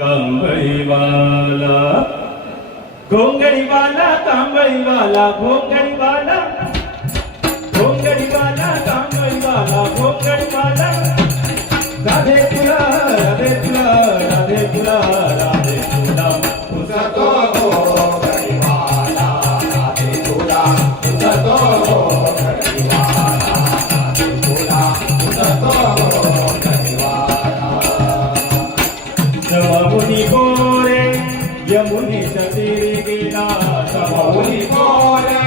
कांबळीवाला घोंगडीवाला कांबळीवाला घोंगडीवाला घोंगडीवाला कांबळीवाला घोंगडीवाला राधे तुला राधे तुला राधे तुला राधे तुला तुझा तो घोंगडीवाला राधे तुला तुझा तो घोंगडीवाला राधे तुला तुझा तो मुनी गोरे यमुनेच्या तीरी गेला मुनी गोरे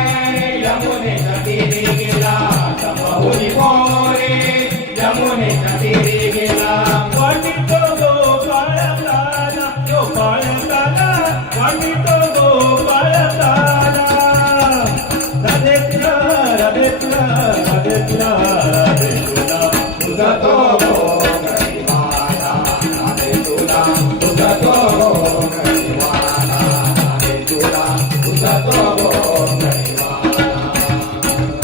यमुनेच्या तीरी गेला मुनी गोरे यमुनेच्या तीरी गेला वाटी तो गो काळकाला तो काळकाला वाटी तो गो काळकाला राधे तुला राधे तुला राधे तुला राधे तुला तुझा तो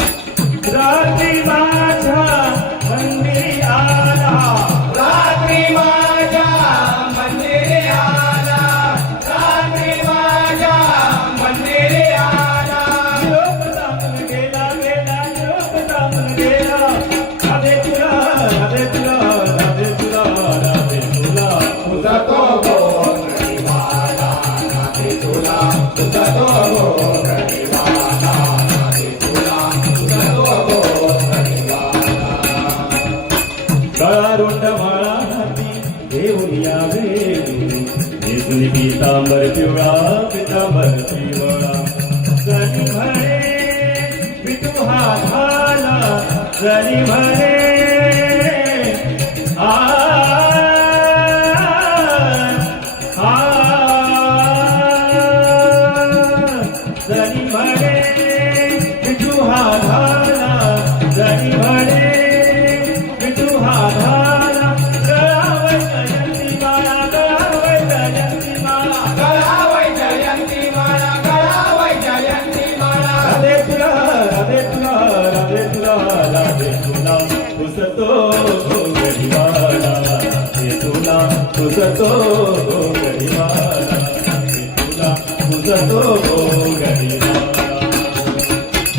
रात्री माझ्या मंदिरी आला रात्री माझ्या मंदिरी आला रात्री माझ्या मंदिरी आला लोक जाऊन गेला गेला लोक जाऊन गेला राधे तुला राधे तुला राधे तुला राधे तुला तुझा तो घोंगडीवाला राधे तुला तुझा तो घोंगडीवाला राधे तुला तुझा तो रुंड माळा हाती घेऊन यावे नेसुनी पीतांबर पिवळा पीतांबर पिवळा जरी म्हणे विटू हा झाला जरी म्हणे जरी म्हणे विटू हा झाला जरी म्हणे तुझा तो घोंगडीवाला तुला तुझा तो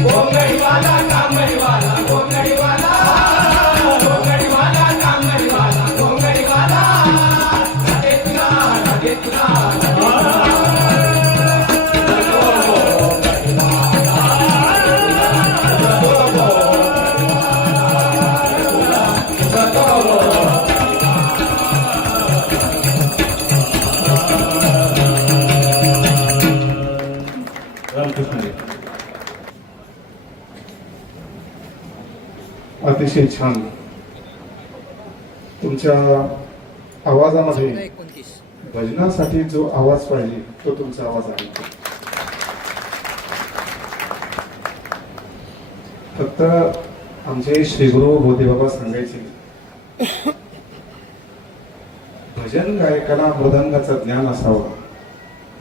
घोंगडीवाला कांबळीवाला घोंगडीवाला घोंगडीवाला कांबळीवाला घोंगडीवाला राधे तुला राधे तुला अतिशय छान तुमच्या आवाजामध्ये भजनासाठी जो आवाज पाहिजे तो तुमचा आवाज आहे. फक्त आमचे श्रीगुरु बोधेबाबा सांगायचे भजन गायकाला मृदंगाचं ज्ञान असावं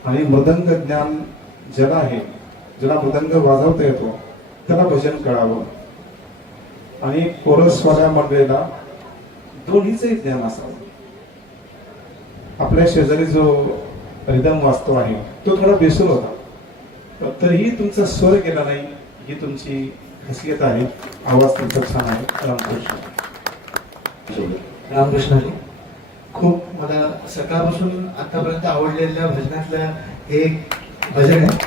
आणि मृदंग ज्ञान ज्याला आहे ज्याला मृदंग वाजवता येतो त्याला भजन कळावं आणि कोरसवाल्या मंडळीला दोन्हीचंही ज्ञान असावं. आपल्या शेजारी जो रिदम वाजतो आहे तो थोडा बेसूर होता तरीही तुमचा स्वर गेला नाही ही तुमची खासियत आहे. आवाज तुमचा छान आहे. रामकृष्ण रामकृष्णाजी खूप मला सकाळपासून आतापर्यंत आवडलेल्या भजनातलं हे भजन आहे.